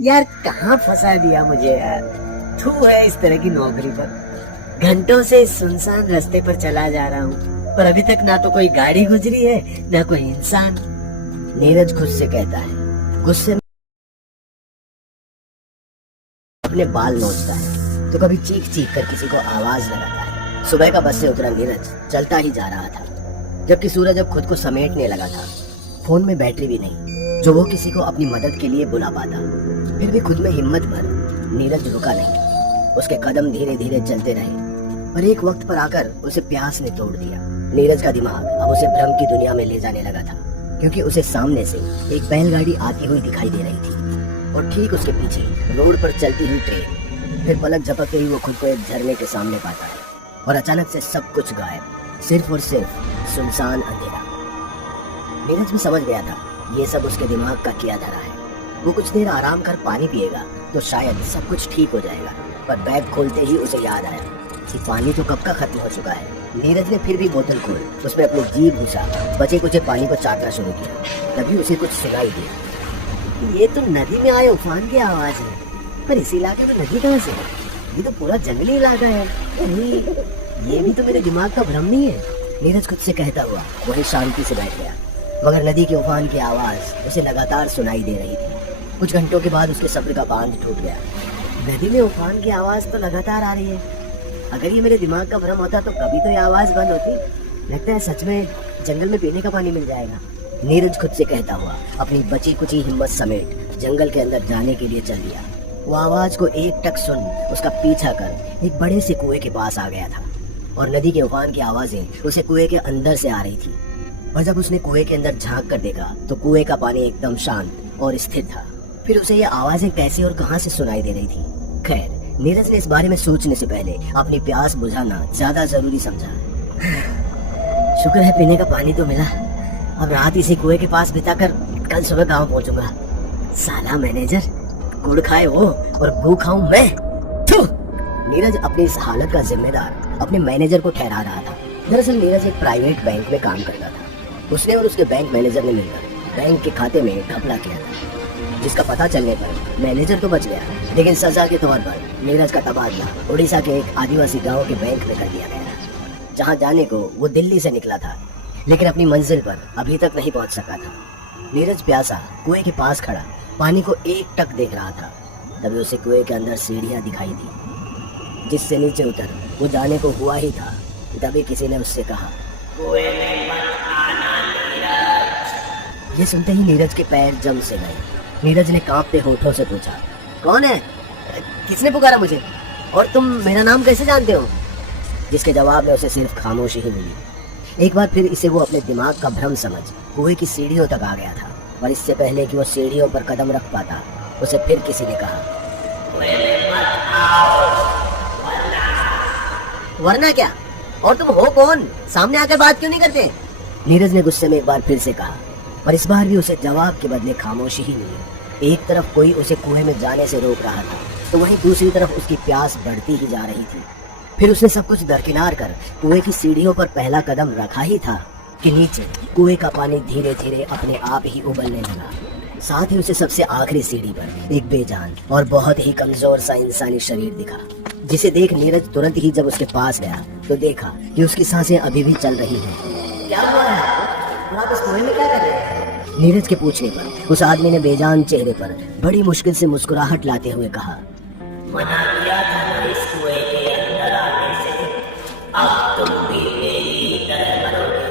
यार कहाँ फंसा दिया मुझे यार। थू है इस तरह की नौकरी पर। घंटों से इस सुनसान रास्ते पर चला जा रहा हूँ, पर अभी तक ना तो कोई गाड़ी गुजरी है ना कोई इंसान। नीरज खुद से कहता है, गुस्से में अपने बाल नोचता है तो कभी चीख चीख कर किसी को आवाज लगाता है। सुबह का बस से उतरा नीरज चलता ही जा रहा था, जबकि सूरज अब खुद को समेटने लगा था। फोन में बैटरी भी नहीं जो वो किसी को अपनी मदद के लिए बुला पाता। फिर भी खुद में हिम्मत भर नीरज रुका नहीं। उसके कदम धीरे धीरे चलते रहे, पर एक वक्त पर आकर उसे प्यास ने तोड़ दिया। नीरज का दिमाग अब उसे भ्रम की दुनिया में ले जाने लगा था, क्योंकि उसे सामने से एक बैलगाड़ी आती हुई दिखाई दे रही थी और ठीक उसके पीछे रोड पर चलती हुई ट्रेन। फिर पलक झपकते ही वो खुद को एक झरने के सामने पाता है और अचानक से सब कुछ गायब, सिर्फ और सिर्फ सुनसान अंधेरा। नीरज भी समझ गया था ये सब उसके दिमाग का किया धरा है। वो कुछ देर आराम कर पानी पिएगा तो शायद सब कुछ ठीक हो जाएगा, पर बैग खोलते ही उसे याद आया कि पानी तो कब का खत्म हो चुका है। नीरज ने फिर भी बोतल खोल उसमें अपनी जीभ घुसा बचे कुछ पानी को चाटना शुरू किया। तभी उसे कुछ सुनाई दिया। ये तो नदी में आए उफान की आवाज है, पर इस इलाके में नदी कहाँ से है? ये तो पूरा जंगली इलाका है। ये भी तो मेरे दिमाग का भ्रम नहीं है। नीरज खुद से कहता हुआ वही शांति से बैठ गया, मगर नदी के उफान की आवाज उसे लगातार सुनाई दे रही थी। कुछ घंटों के बाद उसके सब्र का बांध टूट गया। नदी में उफान की आवाज तो लगातार आ रही है। अगर ये मेरे दिमाग का भ्रम होता तो कभी तो ये आवाज बंद होती। लगता है सच में जंगल में पीने का पानी मिल जाएगा। नीरज खुद से कहता हुआ अपनी बची कुची हिम्मत समेट जंगल के अंदर जाने के लिए चल दिया। वो आवाज को एक टक सुन उसका पीछा कर एक बड़े से कुएं के पास आ गया था, और नदी के उफान की आवाजें उसे कुएं के अंदर से आ रही थी। और जब उसने कुएं के अंदर झांक कर देखा तो कुएं का पानी एकदम शांत और स्थिर था। फिर उसे ये आवाजें कैसे और कहां से सुनाई दे रही थी? खैर, नीरज ने इस बारे में सोचने से पहले अपनी प्यास बुझाना ज्यादा जरूरी समझा। शुक्र है पीने का पानी तो मिला। अब रात इसी कुएं के पास बिताकर कल सुबह गांव पहुंचूंगा। साला मैनेजर गुड़ खाए वो और गू खाऊं मैं। नीरज अपनी इस हालत का जिम्मेदार अपने मैनेजर को ठहरा रहा था। दरअसल नीरज एक प्राइवेट बैंक में काम करता था। उसने और उसके बैंक मैनेजर ने मिलकर बैंक के खाते में घपला किया था, जिसका पता चलने पर मैनेजर तो बच गया, लेकिन सजा के तौर पर नीरज का तबादला उड़ीसा के एक आदिवासी गांव के बैंक में कर दिया गया, जहां जाने को वो दिल्ली से निकला था, लेकिन अपनी मंजिल पर अभी तक नहीं पहुंच सका था। नीरज प्यासा कुएं के पास खड़ा पानी को एक टक देख रहा था। तभी उसे कुएं के अंदर सीढ़ियां दिखाई दी, जिससे नीचे उतर वो जाने को हुआ ही था। तभी किसी ने उससे कहा, कुएं में मत आना नीरज। ये सुनते ही नीरज के पैर जम से गए। नीरज ने कांपते होठों से पूछा, कौन है? किसने पुकारा मुझे? और तुम मेरा नाम कैसे जानते हो? जिसके जवाब में उसे सिर्फ खामोशी ही मिली। एक बार फिर इसे वो अपने दिमाग का भ्रम समझ कुएं की सीढ़ियों तक आ गया था, और इससे पहले कि वो सीढ़ियों पर कदम रख पाता उसे फिर किसी ने कहा, मत आओ, वरना क्या? और तुम हो कौन? सामने आकर बात क्यों नहीं करते? नीरज ने गुस्से में एक बार फिर से कहा, पर इस बार भी उसे जवाब के बदले खामोशी ही मिली। एक तरफ कोई उसे कुएं में जाने से रोक रहा था, तो वहीं दूसरी तरफ उसकी प्यास बढ़ती ही जा रही थी। फिर उसने सब कुछ दरकिनार कर कुएं की सीढ़ियों पर पहला कदम रखा ही था कि नीचे कुएं का पानी धीरे धीरे अपने आप ही उबलने लगा। साथ ही उसे सबसे आखिरी सीढ़ी पर एक बेजान और बहुत ही कमजोर सा इंसानी शरीर दिखा, जिसे देख नीरज तुरंत ही जब उसके पास गया तो देखा कि उसकी सांसें अभी भी चल रही हैं। क्या हुआ है? आप इस कुएं में क्या कर रहे हैं? नीरज के पूछने पर उस आदमी ने बेजान चेहरे पर बड़ी मुश्किल से मुस्कुराहट लाते हुए कहा, मना किया था ना इस कुएं के अंदर आने से, अब तुम भी मेरी तरह मरोगे।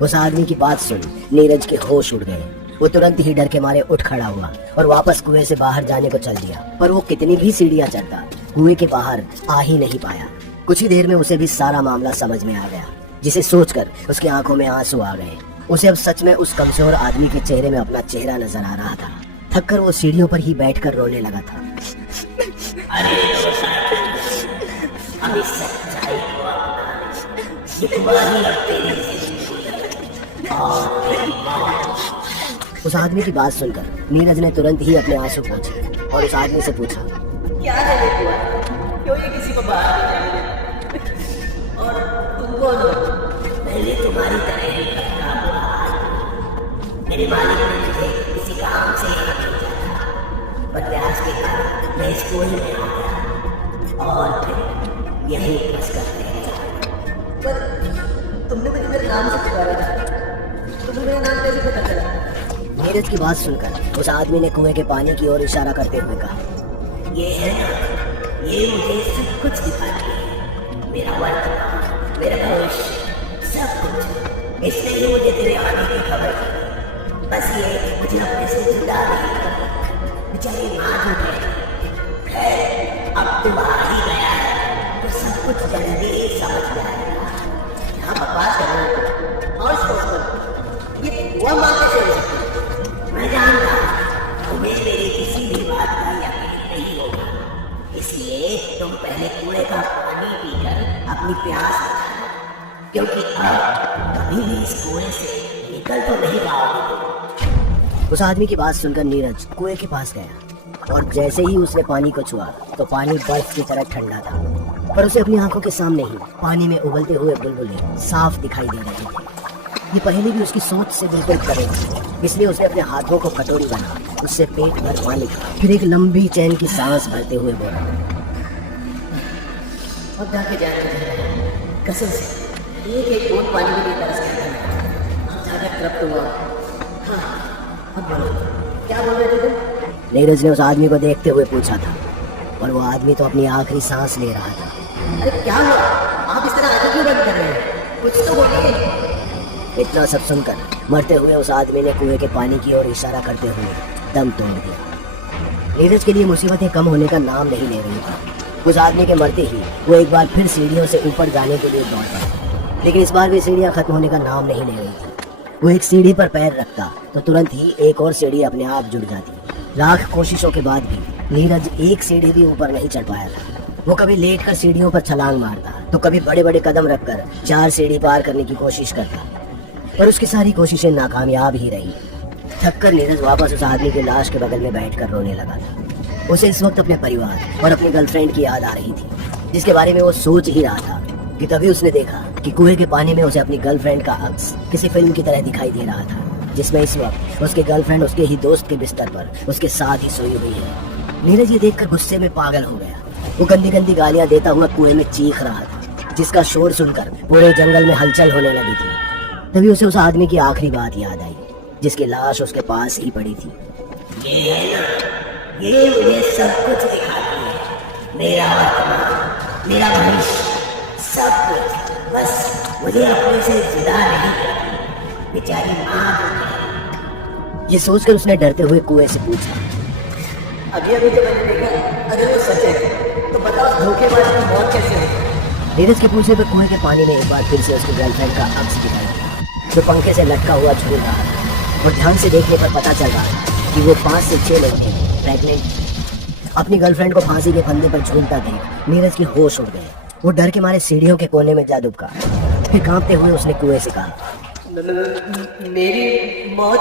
उस आदमी की बात सुन नीरज के होश उड़ गए। वो तुरंत ही डर के मारे उठ खड़ा हुआ और वापस कुएं से बाहर जाने को चल दिया, पर वो कितनी भी सीढ़ियां चढ़ता कुएं के बाहर आ ही नहीं पाया। कुछ ही देर में उसे भी सारा मामला समझ में आ गया, जिसे सोचकर उसकी आंखों में आंसू आ गए। उसे अब सच में उस कमजोर आदमी के चेहरे में अपना चेहरा नजर आ रहा था। थककर वो सीढ़ियों पर ही बैठकर रोने लगा था। अरे अभी सच्चाई को उस आदमी की बात सुनकर नीरज ने तुरंत ही अपने आंसू पोंछे और उस आदमी से पूछा, क्या है क्यों ये किसी को बाहर नहीं जाने देता? और तुम कौन हो? पहले तुम्हारी तरह ही मेरे मालिक ने मुझे किसी काम से यहाँ भेजा था, पर प्यास के कारण मैं स्कूल में आ गया और फिर यहीं फंस कर रह गया। पर तुमने मुझे मेरे नाम से पुकारा था, तुम्हें मेरा नाम कैसे पता चला? नीरज की बात सुनकर उस आदमी ने कुएं के पानी की ओर इशारा करते हुए कहा, ये है ना, ये मुझे सब कुछ दिखाती है, मेरा वर्तमान, मेरा भविष्य, सब कुछ। इसलिए मुझे तेरे आने की खबर थी। बस ये मुझे अपने से जुड़ा नहीं करता। बेचारी माँ जो है, खैर अब तो आ ही गया है तो सब कुछ जल्दी ही समझ में आएगा। यहाँ बकवास करो और सोच करो, ये कुआं माँ कैसे हो सकती है? मैं जानता हूँ तुम्हें मेरी किसी भी बात का यकीन नहीं होगा, इसलिए तुम पहले कुएं का पानी पीकर अपनी प्यास बुझाओ, क्योंकि अब कभी भी इस कुएं से निकल तो नहीं पाओगे। उस आदमी की बात सुनकर नीरज कुएं के पास गया और जैसे ही उसने पानी को छुआ तो पानी बर्फ की तरह ठंडा था, पर उसे अपनी आंखों के सामने ही पानी में उबलते हुए बुलबुले साफ दिखाई दे रहे थे। ये पहले भी उसकी सोच से बिल्कुल परे थी, इसलिए उसने अपने हाथों को कटोरी बना उससे पेट भर पानी खाया, फिर एक लंबी चैन की सांस भरते हुए बोला, अब जाके जाने कसम से एक बूंद पानी के लिए तरस गया था। अब जाकर तृप्त हुआ। हाँ, अब बोलो, क्या बोल रहे थे तुम? नीरज ने उस आदमी को देखते हुए पूछा था, और वो आदमी तो अपनी आखिरी सांस ले रहा था। अरे क्या हुआ? आप इस तरह आंखें क्यों बंद कर रहे हैं? कुछ तो बोलिए। इतना सब सुनकर मरते हुए उस आदमी ने कुएं के पानी की ओर इशारा करते हुए दम तोड़ दिया। नीरज के लिए मुसीबतें कम होने का नाम नहीं ले रही थी। उस आदमी के मरते ही वो एक बार फिर सीढ़ियों से ऊपर जाने के लिए दौड़ पड़ा, लेकिन इस बार भी सीढ़ियां खत्म होने का नाम नहीं ले रही थी। वो एक सीढ़ी पर पैर रखता तो तुरंत ही एक और सीढ़ी अपने आप जुड़ जाती। लाख कोशिशों के बाद भी नीरज एक सीढ़ी भी ऊपर नहीं चढ़ पाया था। वो कभी लेट कर सीढ़ियों पर छलांग मारता तो कभी बड़े बड़े कदम रखकर 4 सीढ़ी पार करने की कोशिश करता, पर उसकी सारी कोशिशें नाकामयाब ही रही। थककर नीरज वापस उस आदमी की लाश के बगल में बैठकर रोने लगा था। उसे इस वक्त अपने परिवार और अपनी गर्लफ्रेंड की याद आ रही थी, जिसके बारे में वो सोच ही रहा था कि तभी उसने देखा कि कुएं के पानी में उसे अपनी गर्लफ्रेंड का अक्स किसी फिल्म की तरह दिखाई दे रहा था, जिसमें इस वक्त उसकी गर्लफ्रेंड उसके ही दोस्त के बिस्तर पर उसके साथ ही सोई हुई है। नीरज ये देखकर गुस्से में पागल हो गया। वो गंदी गंदी गालियां देता हुआ कुएं में चीख रहा था, जिसका शोर सुनकर पूरे जंगल में हलचल होने लगी थी। तभी उसे उस आदमी की आखिरी बात याद आई, जिसकी लाश उसके पास ही पड़ी थी। ये है ना, ये मुझे सब कुछ दिखाती है, मेरा वर्तमान, मेरा भविष्य, सब कुछ। बस मुझे अपने से जुदा नहीं करती, बेचारी माँ जो है। ये सोचकर उसने डरते हुए कुएं से पूछा, अभी अभी तो मैंने देखा, अगर वो सच है तो बताओ धोखेबाज की मौत कैसे हुई? नीरज के पूछने पर कुएं के पानी में एक बार फिर से उसकी गर्लफ्रेंड का अक्स दिखाई दिया, जो पंखे से लटका हुआ झूल रहा था। और ध्यान से देखने पर पता चल रहा कि वो 5 से 6 लोग थे, प्रेग्नेंट। अपनी गर्लफ्रेंड को फांसी के फंदे पर झूलता देख नीरज की होश उड़ गए। वो डर के मारे सीढ़ियों के कोने में जा दुबका। फिर कांपते हुए उसने कुएं से कहा, मेरी मौत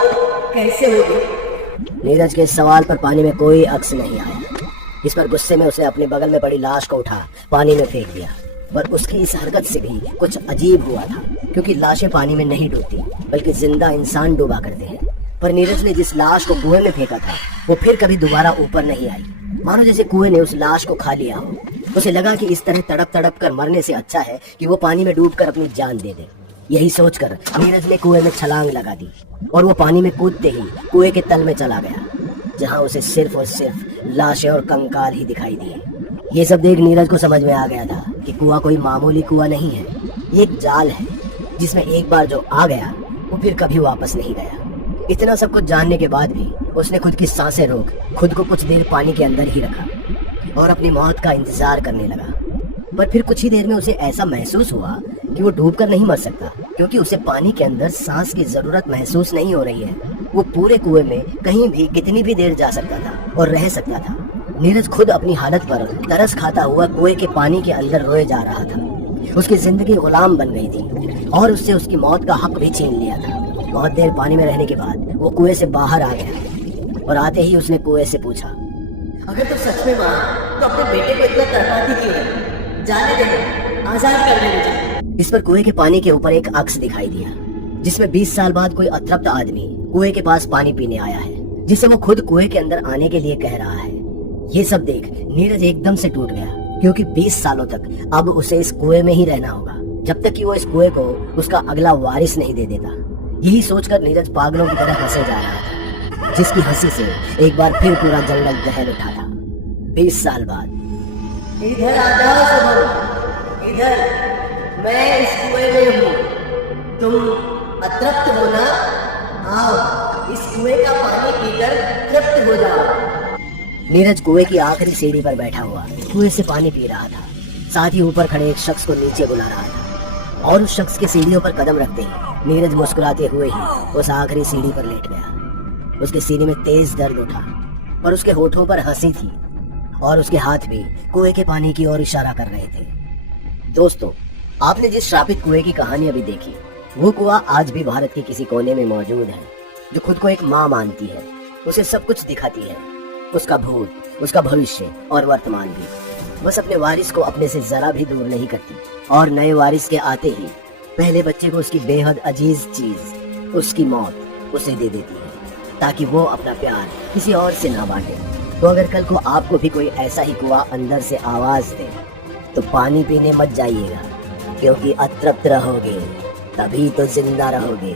कैसे होगी? नीरज के इस सवाल पर पानी में कोई अक्स नहीं आया। इस पर गुस्से में उसने अपने बगल में पड़ी लाश को उठा पानी में फेंक दिया। पर उसकी इस हरकत से भी कुछ अजीब हुआ था, क्योंकि लाशें पानी में नहीं डूबती बल्कि जिंदा इंसान डूबा करते हैं। पर नीरज ने जिस लाश को कुएं में फेंका था वो फिर कभी दोबारा ऊपर नहीं आई, मानो जैसे कुएं ने उस लाश को खा लिया हो। उसे लगा कि इस तरह तड़प तड़प कर मरने से अच्छा है कि वो पानी में डूबकर अपनी जान दे दे। यही सोचकर नीरज ने कुएं में छलांग लगा दी और वो पानी में कूदते ही कुएं के तल में चला गया, जहां उसे सिर्फ और सिर्फ लाशें और कंकाल ही दिखाई दिए। ये सब देख नीरज को समझ में आ गया था कि कुआं कोई मामूली कुआं नहीं है, ये एक जाल है जिसमें एक बार जो आ गया वो फिर कभी वापस नहीं गया। इतना सब कुछ जानने के बाद भी उसने खुद की सांसें रोक खुद को कुछ देर पानी के अंदर ही रखा और अपनी मौत का इंतजार करने लगा। पर फिर कुछ ही देर में उसे ऐसा महसूस हुआ कि वो डूबकर नहीं मर सकता, क्योंकि उसे पानी के अंदर सांस की जरूरत महसूस नहीं हो रही है। वो पूरे कुएं में कहीं भी कितनी भी देर जा सकता था और रह सकता था। नीरज खुद अपनी हालत पर तरस खाता हुआ कुएं के पानी के अंदर रोए जा रहा था। उसकी जिंदगी गुलाम बन गई थी और उससे उसकी मौत का हक भी छीन लिया था। बहुत देर पानी में रहने के बाद वो कुएं से बाहर आ गया और आते ही उसने कुएं से पूछा, अगर तो सच में माँ तो अपने बेटे को इतना तड़पाती क्यों है? जाने दे, आजाद कर दे मुझे। इस पर कुएं के पानी के ऊपर एक अक्स दिखाई दिया, जिसमें 20 साल बाद कोई अतृप्त आदमी कुएं के पास पानी पीने आया है, जिसे वो खुद कुएं के अंदर आने के लिए कह रहा है। ये सब देख नीरज एकदम से टूट गया, क्योंकि 20 सालों तक अब उसे इस कुएं में ही रहना होगा, जब तक कि वो इस कुएं को उसका अगला वारिस नहीं दे देता। यही सोचकर नीरज पागलों की तरह हंसे जा रहा था, जिसकी हंसी से एक बार फिर पूरा जंगल दहल उठा था। 20 साल बाद। इधर आ जाओ शुभम, इधर, मैं इस कुएं में हूँ। तुम अतृप्त हो ना? आओ, इस कुएं का पानी पीकर तृप्त हो जाओ। नीरज कुएं की आखिरी सीढ़ी पर बैठा हुआ कुएं से पानी पी रहा था। साथ ही ऊपर खड़े एक शख्स को नीचे बुला रहा था, और उस शख्स के सीढ़ियों पर कदम रखते ही नीरज मुस्कुराते हुए ही उस आखिरी सीढ़ी पर लेट गया। उसके सीने में तेज दर्द उठा, पर उसके होठों पर हंसी थी, और उसके हाथ भी कुएं के पानी की ओर इशारा कर रहे थे। दोस्तों, आपने जिस श्रापित कुएं की कहानी अभी देखी, वो कुआं आज भी भारत के किसी कोने में मौजूद है, जो खुद को एक माँ मानती है। उसे सब कुछ दिखाती है, उसका भूत, उसका भविष्य और वर्तमान भी। बस अपने वारिस को अपने से जरा भी दूर नहीं करती, और नए वारिस के आते ही पहले बच्चे को उसकी बेहद अजीज चीज, उसकी मौत, उसे दे देती है, ताकि वो अपना प्यार किसी और से ना बांटे। तो अगर कल को आपको भी कोई ऐसा ही कुआं अंदर से आवाज दे, तो पानी पीने मत जाइएगा, क्योंकि अतृप्त रहोगे, तभी तो जिंदा रहोगे।